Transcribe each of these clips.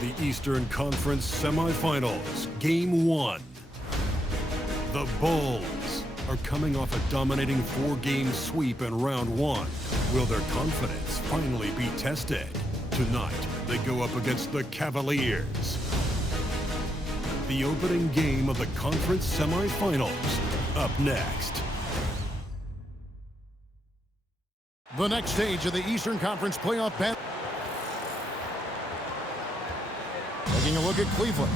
The Eastern Conference Semifinals, Game 1. The Bulls are coming off a dominating 4-game sweep in round 1. Will their confidence finally be tested? Tonight, they go up against the Cavaliers. The opening game of the conference semifinals, up next. The next stage of the Eastern Conference playoff battle. Taking a look at Cleveland.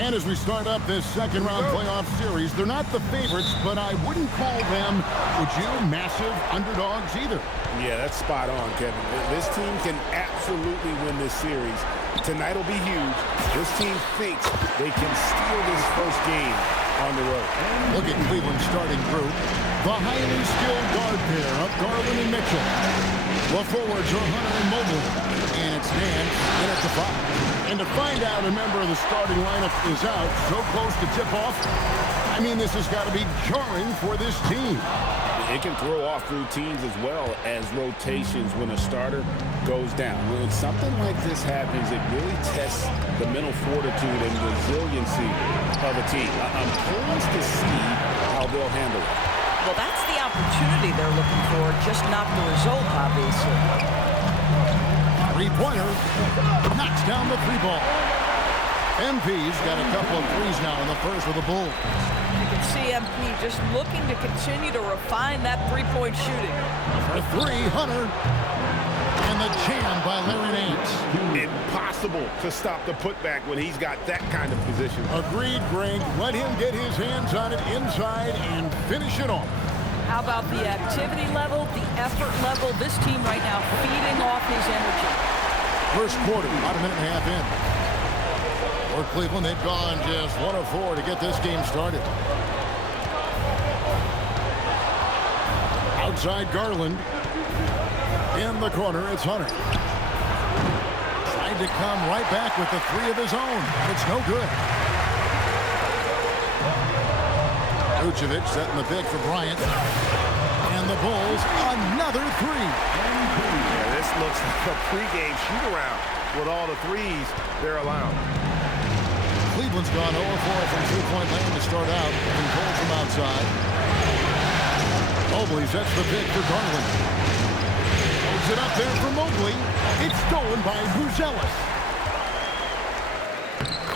And as we start up this second-round playoff series, they're not the favorites, but I wouldn't call them, would you, massive underdogs either. Yeah, that's spot on, Kevin. This team can absolutely win this series. Tonight will be huge. This team thinks they can steal this first game on the road. Look at Cleveland's starting group. The highly skilled guard pair of Garland and Mitchell. The forwards are Hunter and Mobley. And it's Nance in at the 5. And to find out a member of the starting lineup is out so close to tip-off, I mean, this has got to be jarring for this team. It can throw off routines as well as rotations when a starter goes down. When something like this happens, it really tests the mental fortitude and resiliency of a team. I'm curious to see how they'll handle it. Well, that's the opportunity they're looking for, just not the result, obviously. Three-pointer knocks down the 3-ball. MP's got a couple of threes now in the first with the Bulls. You can see MP just looking to continue to refine that three-point shooting. For 3, Hunter. And the jam by Larry Nance. Impossible to stop the putback when he's got that kind of position. Agreed, Greg. Let him get his hands on it inside and finish it off. How about the activity level, the effort level? This team right now feeding off his energy. First quarter, about a minute and a half in. For Cleveland, they've gone just 1 of 4 to get this game started. Outside Garland. In the corner, it's Hunter. Tried to come right back with the 3 of his own. It's no good. Vucevic setting the pick for Bryant. And the Bulls, another 3. Yeah, this looks like a pregame shoot-around with all the threes they're allowed. Cleveland's gone 0-4 from two-point land to start out. Control from outside. Mobley sets the pick for Garland. Holds it up there for Mobley. It's stolen by Buzelis.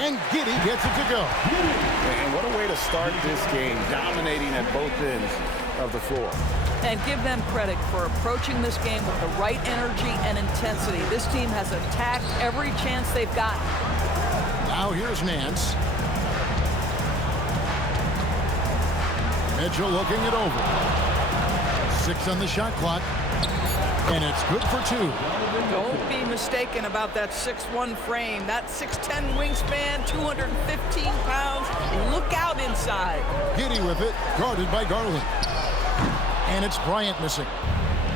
And Giddey gets it to go. And what a way to start this game, dominating at both ends of the floor. And give them credit for approaching this game with the right energy and intensity. This team has attacked every chance they've gotten. Now here's Nance. Mitchell looking it over. 6 on the shot clock. And it's good for 2. Don't be mistaken about that 6'1" frame. That 6'10" wingspan, 215 pounds. Look out inside. Giddey with it, guarded by Garland. And it's Bryant missing.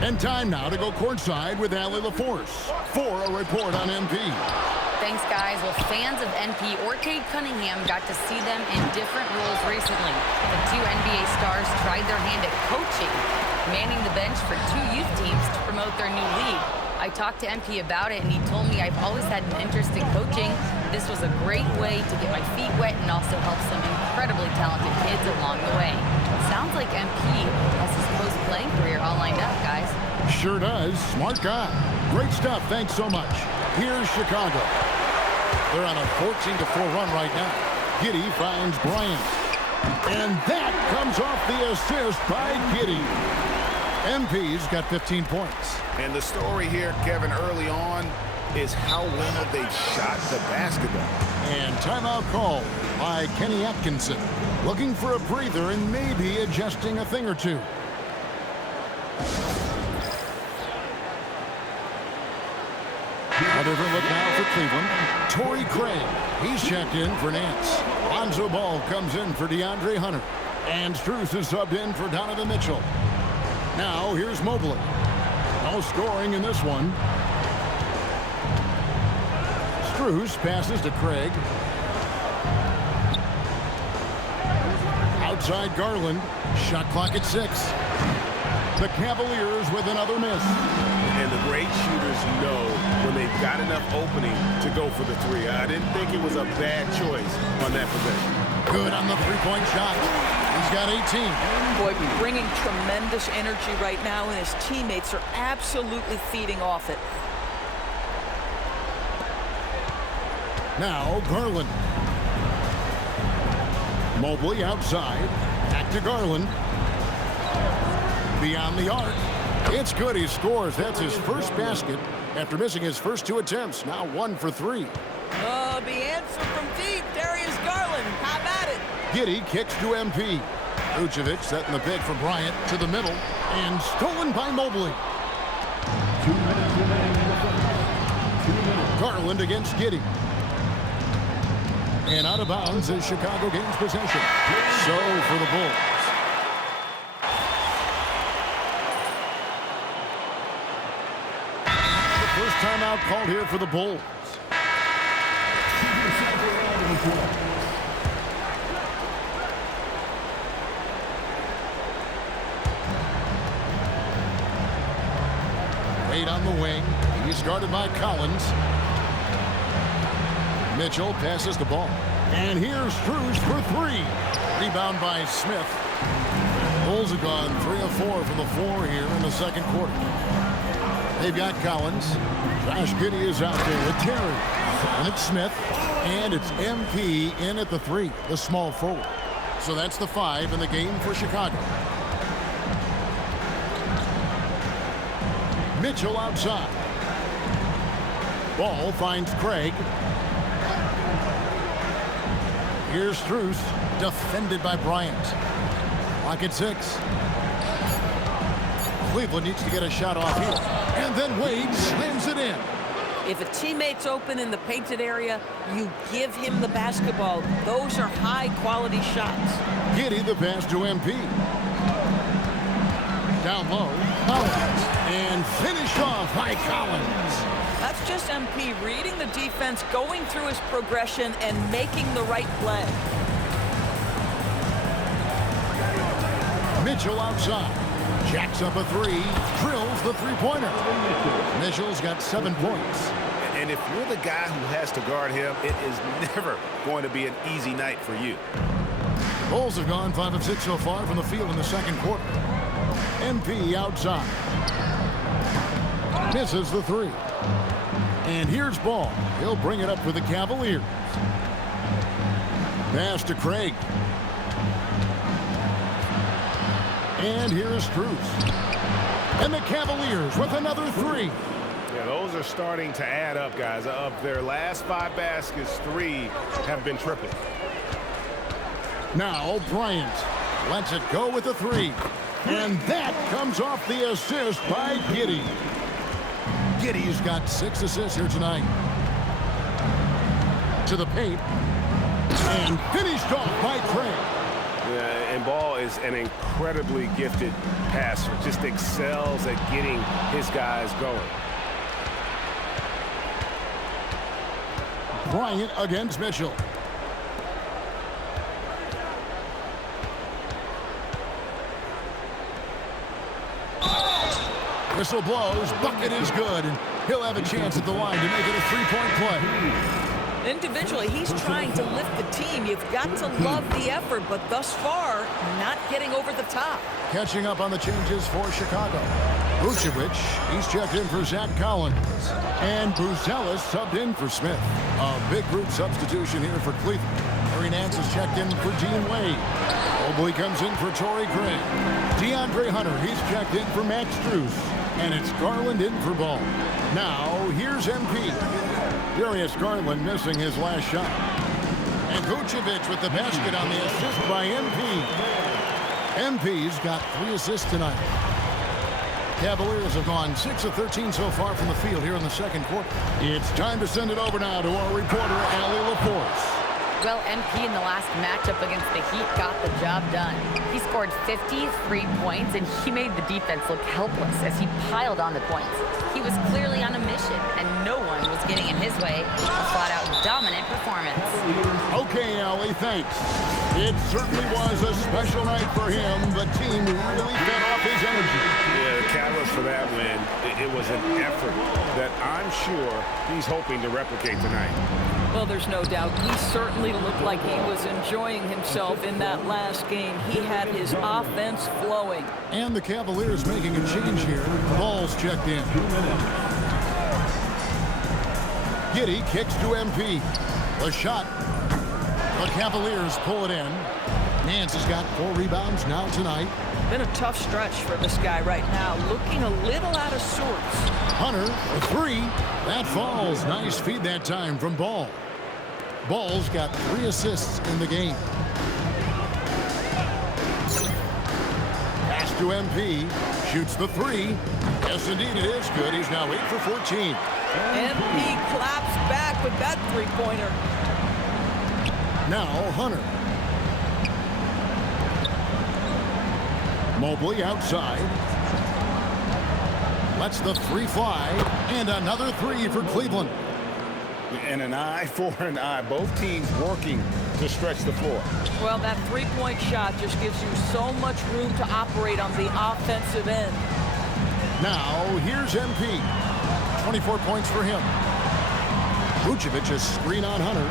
And time now to go courtside with Allie LaForce for a report on MP. Thanks, guys. Well, fans of NP or Cade Cunningham got to see them in different roles recently. The 2 NBA stars tried their hand at coaching, manning the bench for 2 youth teams to promote their new league. I talked to MP about it, and he told me I've always had an interest in coaching. This was a great way to get my feet wet and also help some incredibly talented kids along the way. Sounds like MP has his post-playing career all lined up, guys. Sure does. Smart guy. Great stuff. Thanks so much. Here's Chicago. They're on a 14-4 run right now. Giddey finds Bryant. And that comes off the assist by Giddey. MP's got 15 points. And the story here, Kevin, early on is how well they've shot the basketball. And timeout call by Kenny Atkinson. Looking for a breather and maybe adjusting a thing or two. A different look now for Cleveland. Torrey Craig. He's checked in for Nance. Lonzo Ball comes in for DeAndre Hunter. And Strus is subbed in for Donovan Mitchell. Now here's Mobley. No scoring in this one. Strus passes to Craig. Outside Garland. Shot clock at 6. The Cavaliers with another miss. And the great shooters know when they've got enough opening to go for the three. I didn't think it was a bad choice on that possession. Good on the three-point shot. He's got 18. Boy, bringing tremendous energy right now, and his teammates are absolutely feeding off it. Now Garland. Mobley outside. Back to Garland. Beyond the arc. It's good. He scores. That's his first basket after missing his first 2 attempts. Now 1 for 3. The answer from deep. Darius Garland. How about it? Giddey kicks to MP. Vucevic setting the pick for Bryant to the middle. And stolen by Mobley. 2 minutes remaining in the first. 2 minutes. Garland against Giddey. And out of bounds as Chicago gains possession. So for the Bulls. The first timeout called here for the Bulls. Wade on the wing. He's guarded by Collins. Mitchell passes the ball. And here's Strus for 3. Rebound by Smith. Bulls have gone 3 of 4 from the floor here in the second quarter. They've got Collins. Josh Giddey is out there with Terry. And it's Smith. And it's MP in at the 3, the small forward. So that's the 5 in the game for Chicago. Mitchell outside. Ball finds Craig. Here's Strus, defended by Bryant. Clock at 6. Cleveland needs to get a shot off here. And then Wade slams it in. If a teammate's open in the painted area, you give him the basketball. Those are high-quality shots. Giddey the pass to MP. Down low, Collins. And finished off by Collins. That's just MP reading the defense, going through his progression, and making the right play. Mitchell outside. Jacks up a 3. Drills the three-pointer. Mitchell's got 7 points. And if you're the guy who has to guard him, it is never going to be an easy night for you. Bulls have gone 5 of 6 so far from the field in the second quarter. MP outside. Misses the 3. And here's Ball. He'll bring it up for the Cavaliers. Pass to Craig. And here's Strus. And the Cavaliers with another 3. Yeah, those are starting to add up, guys. Of their last 5 baskets, 3 have been triple. Now Bryant lets it go with the 3. And that comes off the assist by Giddey. Giddey's got 6 assists here tonight. To the paint. And finished off by Craig. Yeah, and Ball is an incredibly gifted passer. Just excels at getting his guys going. Bryant against Mitchell. Whistle blows. Bucket is good. And he'll have a chance at the line to make it a 3-point play. Individually, he's trying to lift the team. You've got to love the effort, but thus far, not getting over the top. Catching up on the changes for Chicago. Vucevic, he's checked in for Zach Collins. And Buzelis subbed in for Smith. A big group substitution here for Cleveland. Larry Nance is checked in for Dean Wade. Mobley comes in for Torrey Craig. DeAndre Hunter, he's checked in for Max Strus. And it's Garland in for Ball. Now, here's MP. Darius Garland missing his last shot. And Vucevic with the basket on the assist by MP. MP's got 3 assists tonight. Cavaliers have gone 6 of 13 so far from the field here in the second quarter. It's time to send it over now to our reporter, Allie LaForce. Well, MP in the last matchup against the Heat got the job done. He scored 53 points, and he made the defense look helpless as he piled on the points. He was clearly on a mission, and no one was getting in his way. A flat-out dominant performance. performance. Okay, Allie, thanks. It certainly was a special night for him. The team really fed off his energy. Yeah, the catalyst for that win, it was an effort that I'm sure he's hoping to replicate tonight. Well, there's no doubt. He certainly looked like he was enjoying himself in that last game. He had his offense flowing. And the Cavaliers making a change here. Ball's checked in. Giddey kicks to MP. The shot. The Cavaliers pull it in. Nance has got 4 rebounds now tonight. Been a tough stretch for this guy right now. Looking a little out of sorts. Hunter, a 3. That falls. Nice feed that time from Ball. Ball's got 3 assists in the game. Pass to MP. Shoots the 3. Yes, indeed, it is good. He's now 8 for 14. MP claps back with that three-pointer. Now Hunter. Mobley outside. Lets the 3 fly. And another 3 for Cleveland. And an eye for an eye. Both teams working to stretch the floor. Well, that three-point shot just gives you so much room to operate on the offensive end. Now, here's MP. 24 points for him. Vucevic a screen on Hunter.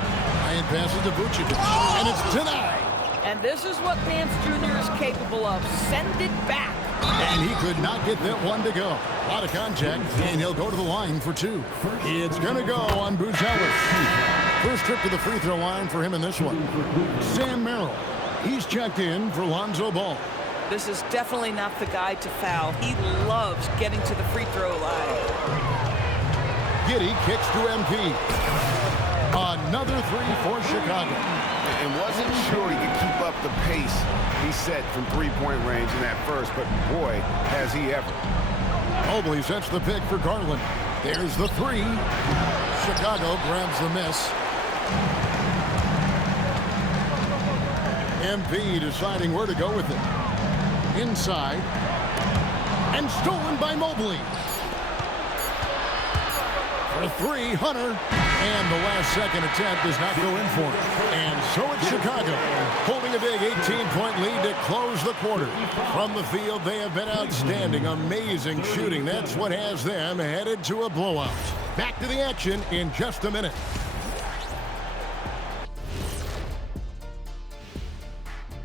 And passes to Vucevic. And it's denied. And this is what Nance Jr. is capable of. Send it back. And he could not get that one to go. A lot of contact, and he'll go to the line for 2. It's going to go on Buzelis. First trip to the free throw line for him in this one. Sam Merrill. He's checked in for Lonzo Ball. This is definitely not the guy to foul. He loves getting to the free throw line. Giddey kicks to MP. Another 3 for Chicago. And wasn't sure he could keep up the pace he set from three-point range in that first, but boy, has he ever. Mobley sets the pick for Garland. There's the 3. Chicago grabs the miss. MP deciding where to go with it. Inside. And stolen by Mobley. For 3, Hunter. And the last second attempt does not go in for him. And so it's Chicago, holding a big 18-point lead to close the quarter. From the field, they have been outstanding. Amazing shooting. That's what has them headed to a blowout. Back to the action in just a minute.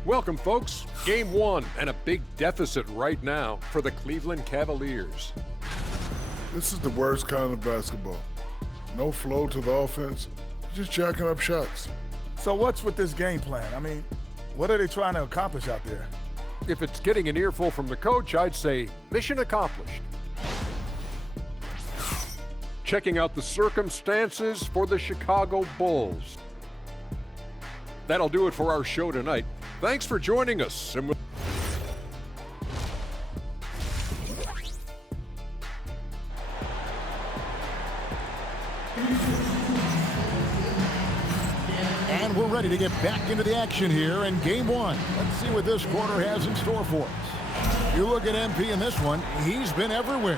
Welcome, folks. Game 1 and a big deficit right now for the Cleveland Cavaliers. This is the worst kind of basketball. No flow to the offense, just jacking up shots. So what's with this game plan? I mean, what are they trying to accomplish out there? If it's getting an earful from the coach, I'd say mission accomplished. Checking out the circumstances for the Chicago Bulls. That'll do it for our show tonight. Thanks for joining us. And we're ready to get back into the action here in Game 1. Let's see what this quarter has in store for us. You look at MP in this one, he's been everywhere.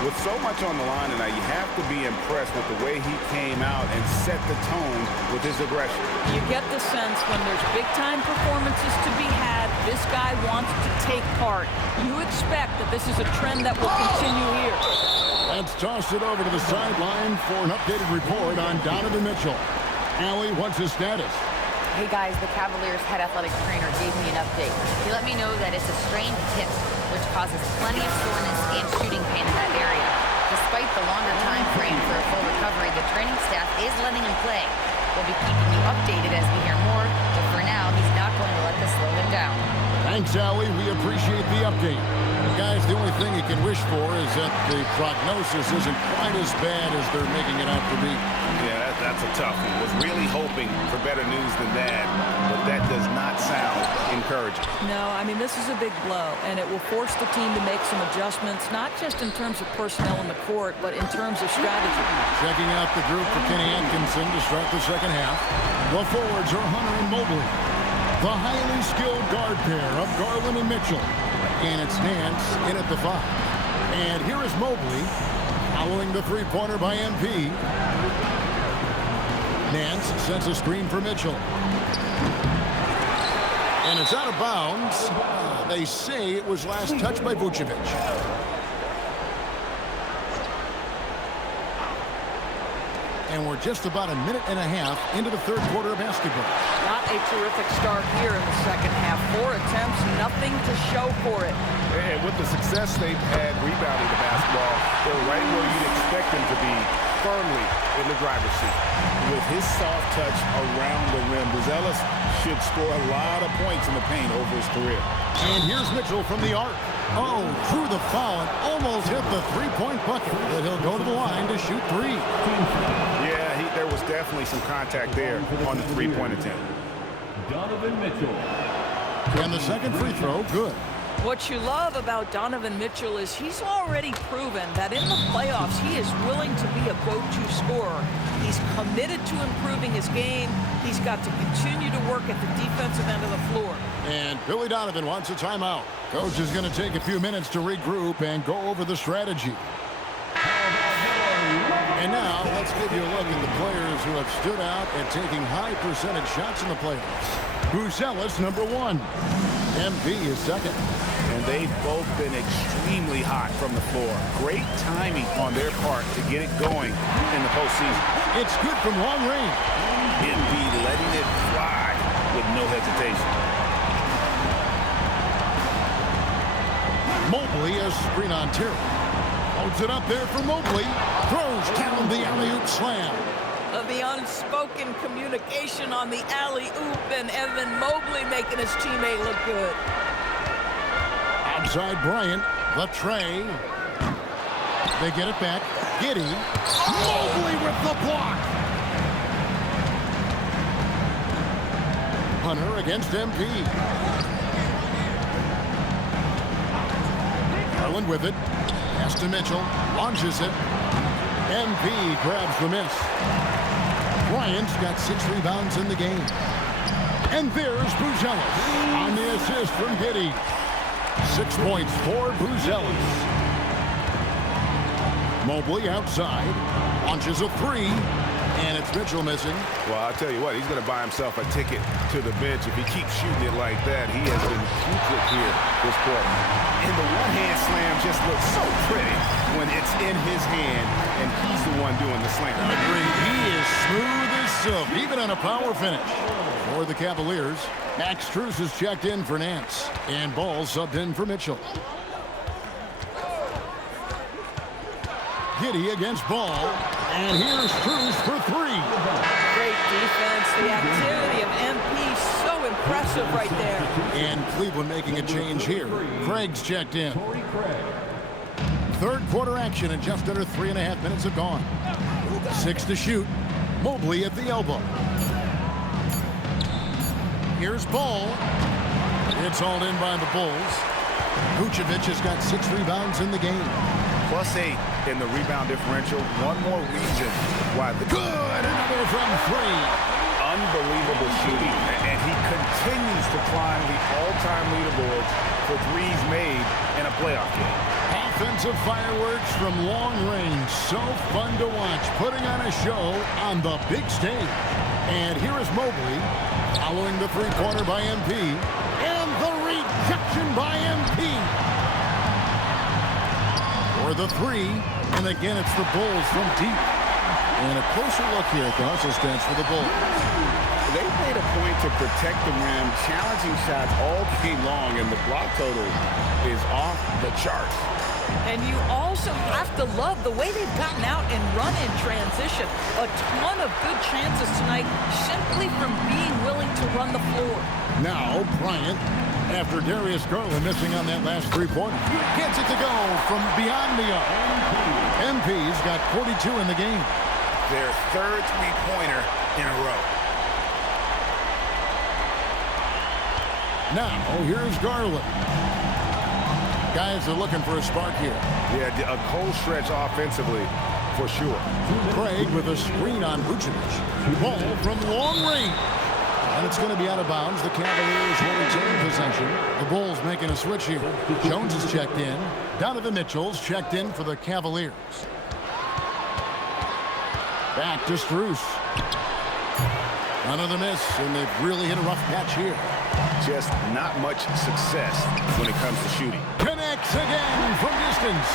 With so much on the line tonight, you have to be impressed with the way he came out and set the tone with his aggression. You get the sense when there's big-time performances to be had, this guy wants to take part. You expect that this is a trend that will continue here. Let's toss it over to the sideline for an updated report on Donovan Mitchell. Allie, what's his status? Hey guys, the Cavaliers head athletic trainer gave me an update. He let me know that it's a strained hip, which causes plenty of soreness and shooting pain in that area. Despite the longer time frame for a full recovery, the training staff is letting him play. We'll be keeping you updated as we hear more, but for now, he's not going to let this slow him down. Thanks, Allie. We appreciate the update. Guys, the only thing you can wish for is that the prognosis isn't quite as bad as they're making it out to be. Yeah, that's a tough one. Was really hoping for better news than that, but that does not sound encouraging. No, I mean, this is a big blow, and it will force the team to make some adjustments, not just in terms of personnel in the court, but in terms of strategy. Checking out the group for Kenny Atkinson to start the second half. The forwards are Hunter and Mobley. The highly skilled guard pair of Garland and Mitchell. And it's Nance in at the 5. And here is Mobley, fouling the three-pointer by MP. Nance sends a screen for Mitchell. And it's out of bounds. They say it was last touched by Vucevic. And we're just about a minute and a half into the third quarter of basketball. Not a terrific start here in the second half. 4 attempts, nothing to show for it. And with the success they've had rebounding the basketball, they're right where you'd expect them to be, firmly in the driver's seat. With his soft touch around the rim, Buzelis should score a lot of points in the paint over his career. And here's Mitchell from the arc. Oh, drew the foul and almost hit the three-point bucket. But he'll go to the line to shoot 3. Yeah, there was definitely some contact there on the three-point attempt. Donovan Mitchell. And the second free throw, good. What you love about Donovan Mitchell is he's already proven that in the playoffs he is willing to be a go-to scorer. He's committed to improving his game. He's got to continue to work at the defensive end of the floor. And Billy Donovan wants a timeout. Coach is going to take a few minutes to regroup and go over the strategy. And now let's give you a look at the players who have stood out at taking high percentage shots in the playoffs. Buzelis, number 1. MP is second. And they've both been extremely hot from the floor. Great timing on their part to get it going in the postseason. It's good from long range. MP letting it fly with no hesitation. Mobley a screen on Terry. Holds it up there for Mobley. Throws down the alley-oop slam. The unspoken communication on the alley-oop, and Evan Mobley making his teammate look good. Outside Bryant, the tray. They get it back. Giddey. Mobley with the block. Hunter against MP. Garland with it. Pass to Mitchell. Launches it. MP grabs the miss. Bryant's got 6 rebounds in the game. And there's Buzelis on the assist from Giddey. 6 points for Buzelis. Mobley outside. Launches a 3. And it's Mitchell missing. Well, I'll tell you what, he's going to buy himself a ticket to the bench. If he keeps shooting it like that, he has been putrid here this quarter. And the one-hand slam just looks so pretty when it's in his hand and he's the one doing the slam. Agreed. He is smooth as silk, even on a power finish. For the Cavaliers, Max Strus is checked in for Nance. And Ball subbed in for Mitchell. Giddey against Ball. And here's Strus for 3. Great defense. The activity of MP so impressive right there. And Cleveland making a change here. Craig's checked in. Third quarter action and just under 3.5 minutes have gone. 6 to shoot. Mobley at the elbow. Here's Ball. It's hauled in by the Bulls. Vucevic has got 6 rebounds in the game. +8 in the rebound differential. One more reason why the good. Another from 3. Unbelievable shooting, and he continues to climb the all-time leaderboards for threes made in a playoff game. Offensive fireworks from long range. So fun to watch, putting on a show on the big stage. And here is Mobley following the three-pointer by MP. And the rejection by MP. For the 3, and again it's the Bulls from deep. And a closer look here at the hustle stance for the Bulls. They made a point to protect the rim, challenging shots all game long, and the block total is off the charts. And you also have to love the way they've gotten out and run in transition. A ton of good chances tonight simply from being willing to run the floor. Now Bryant, after Darius Garland missing on that last three-pointer, gets it to go from beyond the arc. MP's got 42 in the game. Their third three-pointer in a row. Now, here's Garland. Guys are looking for a spark here. Yeah, a cold stretch offensively, for sure. Craig with a screen on Vucevic. Ball from long range. And it's going to be out of bounds. The Cavaliers will retain possession. The Bulls making a switch here. Jones is checked in. Donovan Mitchell's checked in for the Cavaliers. Back to Strus. Another miss, and they've really hit a rough patch here. Just not much success when it comes to shooting. Connects again from distance.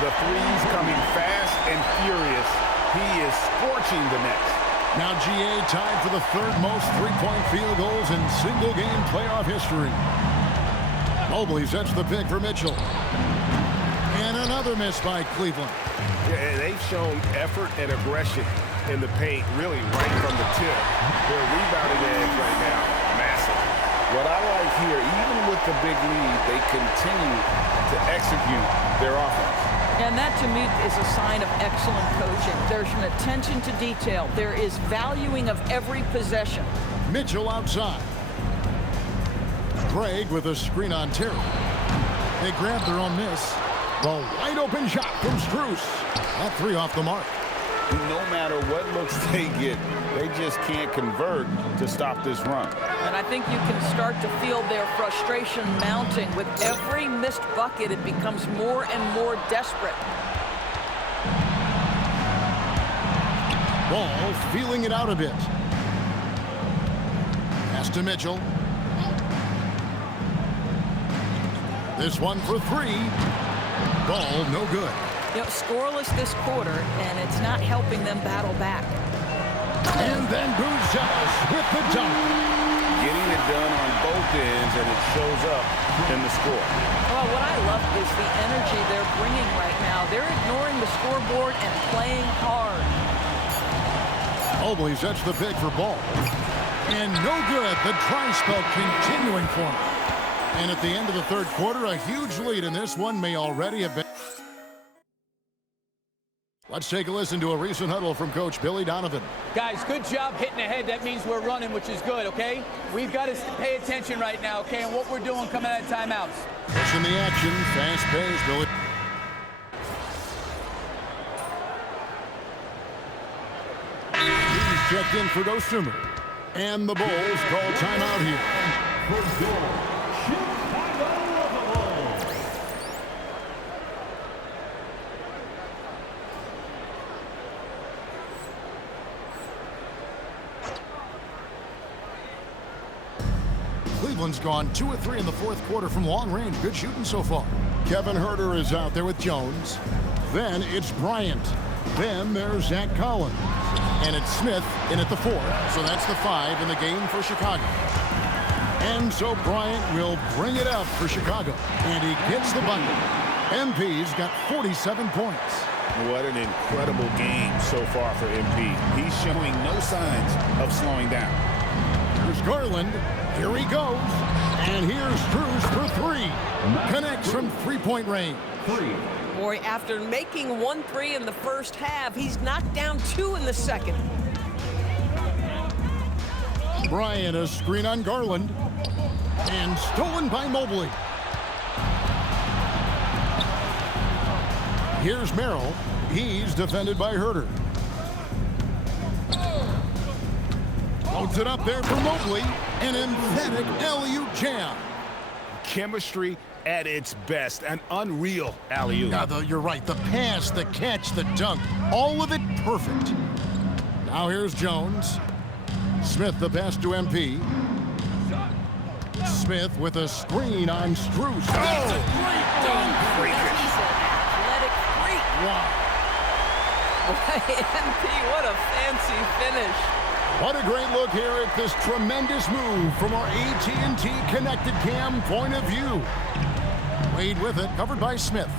The threes coming fast and furious. He is scorching the nets. Now GA tied for the third most three-point field goals in single-game playoff history. Mobley sets the pick for Mitchell. And another miss by Cleveland. Yeah, they've shown effort and aggression in the paint, really right from the tip. Their rebounding edge right now, massive. What I like here, even with the big lead, they continue to execute their offense. And that, to me, is a sign of excellent coaching. There's an attention to detail. There is valuing of every possession. Mitchell outside. Craig with a screen on Terry. They grab their own miss. The wide open shot from Strus. That three off the mark. No matter what looks they get, they just can't convert to stop this run. And I think you can start to feel their frustration mounting. With every missed bucket, it becomes more and more desperate. Ball feeling it out a bit. Pass to Mitchell. This one for three. Ball no good. You know, scoreless this quarter, and it's not helping them battle back. And then Bouzas with the dunk. Getting it done on both ends, and it shows up in the score. Well, what I love is the energy they're bringing right now. They're ignoring the scoreboard and playing hard. Mobley sets the pick for Ball. And no good. The dry spell continuing for him. And at the end of the third quarter, a huge lead in this one may already have been. Let's take a listen to a recent huddle from Coach Billy Donovan. Guys, good job hitting ahead. That means we're running, which is good, okay? We've got to pay attention right now, okay, and what we're doing coming out of timeouts. Pushing the action, fast pace, Billy. He's checked in for Dosumu. And the Bulls call timeout here. First goal, Chicago Bulls. Cleveland's gone 2 of 3 in the fourth quarter from long range. Good shooting so far. Kevin Huerter is out there with Jones. Then it's Bryant. Then there's Zach Collins. And it's Smith in at the 4. So that's the 5 in the game for Chicago. And so Bryant will bring it out for Chicago. And he gets the bucket. MP's got 47 points. What an incredible game so far for MP. He's showing no signs of slowing down. Here's Garland. Here he goes. And here's Strus for 3. Connects from three-point range. Boy, after making 1 3 in the first half, he's knocked down 2 in the second. Bryant, a screen on Garland. And stolen by Mobley. Here's Merrill. He's defended by Huerter. Loads it up there for Mobley. An emphatic alley-oop jam. Chemistry at its best. An unreal alley-oop. You're right. The pass, the catch, the dunk. All of it perfect. Now here's Jones. Smith the pass to MP. Smith with a screen on Strus. That's a great dunk. He's an athletic freak. Wow. Boy, MP, what a fancy finish. What a great look here at this tremendous move from our AT&T Connected Cam point of view. Wade with it, covered by Smith.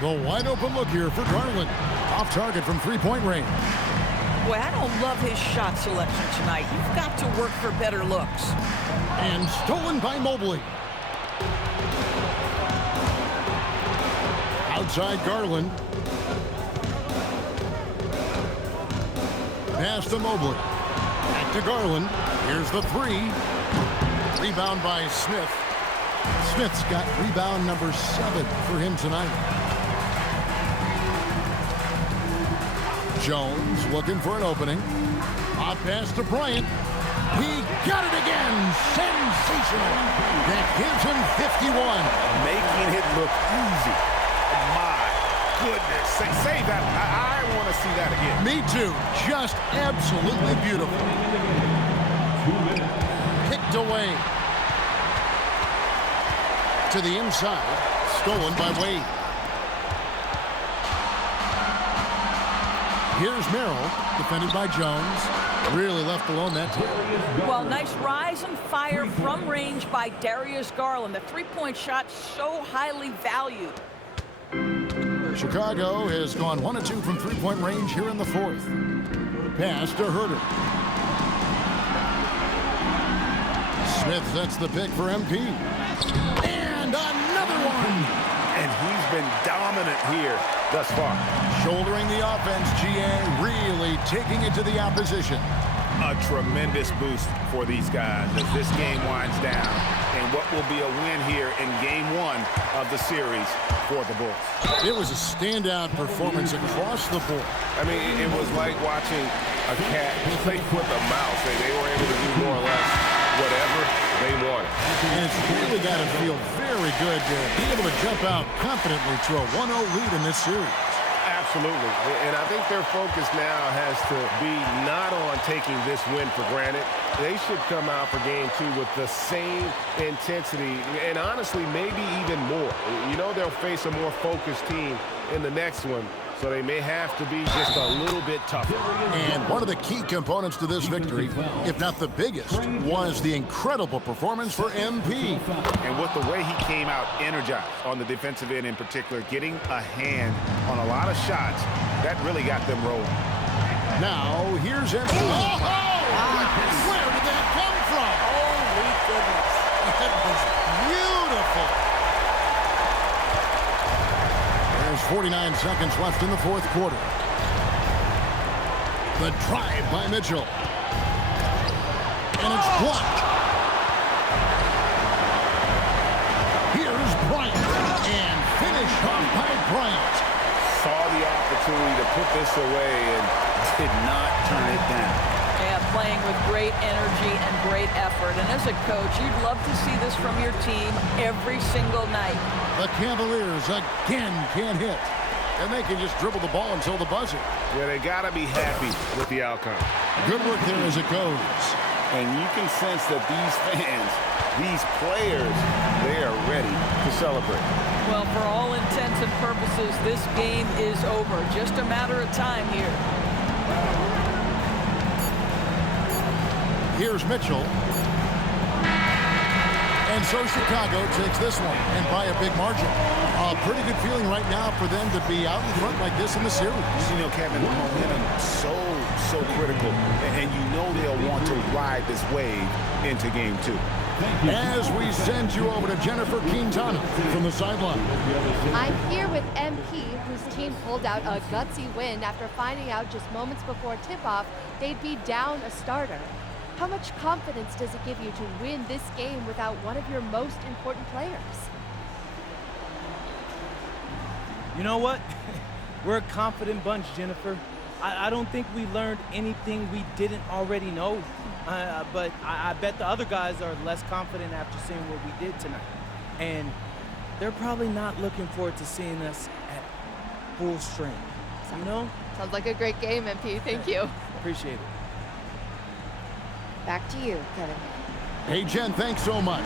The wide open look here for Garland. Off target from three-point range. Boy, I don't love his shot selection tonight. You've got to work for better looks. And stolen by Mobley. Outside Garland. Pass to Mobley. Back to Garland. Here's the 3. Rebound by Smith. Smith's got rebound number 7 for him tonight. Jones looking for an opening. Off pass to Bryant. He got it again. Sensational. That gives him 51. Making it look easy. My goodness. Save that one. I want to see that again. Me too. Just absolutely beautiful. 2 minutes. Kicked away. To the inside. Stolen by Wade. Here's Merrill, defended by Jones. Really left alone that time. Well, nice rise and fire from range by Darius Garland. The three-point shot so highly valued. Chicago has gone 1 of 2 from three-point range here in the fourth. Pass to Herter. Smith sets the pick for MP. And another one. And he's been dominant here thus far. Shouldering the offense, GA really taking it to the opposition. A tremendous boost for these guys as this game winds down and what will be a win here in game 1 of the series for the Bulls. It was a standout performance across the board. I mean, it was like watching a cat play with a mouse. They were able to do more or less whatever they wanted. And it's really got to feel very good to be able to jump out confidently to a 1-0 lead in this series. Absolutely. And I think their focus now has to be not on taking this win for granted. They should come out for game 2 with the same intensity and honestly maybe even more. You know they'll face a more focused team in the next one, so they may have to be just a little bit tougher. And one of the key components to this victory, if not the biggest, was the incredible performance for MP. And with the way he came out energized on the defensive end in particular, getting a hand on a lot of shots, that really got them rolling. Now, here's MP. Oh, where did that come from? Holy goodness. That was beautiful. There's 49 seconds left in the fourth quarter. The drive by Mitchell. And it's blocked. Here's Bryant. And finish off by Bryant. Saw the opportunity to put this away and did not turn it down. Yeah, playing with great energy and great effort. And as a coach, you'd love to see this from your team every single night. The Cavaliers again can't hit. And they can just dribble the ball until the buzzer. Yeah, they got to be happy with the outcome. Good work there as it goes. And you can sense that these fans, these players, they are ready to celebrate. Well, for all intents and purposes, this game is over. Just a matter of time here. Here's Mitchell. And so Chicago takes this one, and by a big margin. A pretty good feeling right now for them to be out in front like this in the series. You know, Kevin, momentum so critical, and you know they'll want to ride this wave into game 2. As we send you over to Jennifer Quintana from the sideline. I'm here with MP, whose team pulled out a gutsy win after finding out just moments before tip-off they'd be down a starter. How much confidence does it give you to win this game without one of your most important players? You know what? We're a confident bunch, Jennifer. I don't think we learned anything we didn't already know. But I bet the other guys are less confident after seeing what we did tonight. And they're probably not looking forward to seeing us at full strength. You know? Sounds like a great game, MP. Thank you. Appreciate it. Back to you, Kevin. Hey, Jen, thanks so much.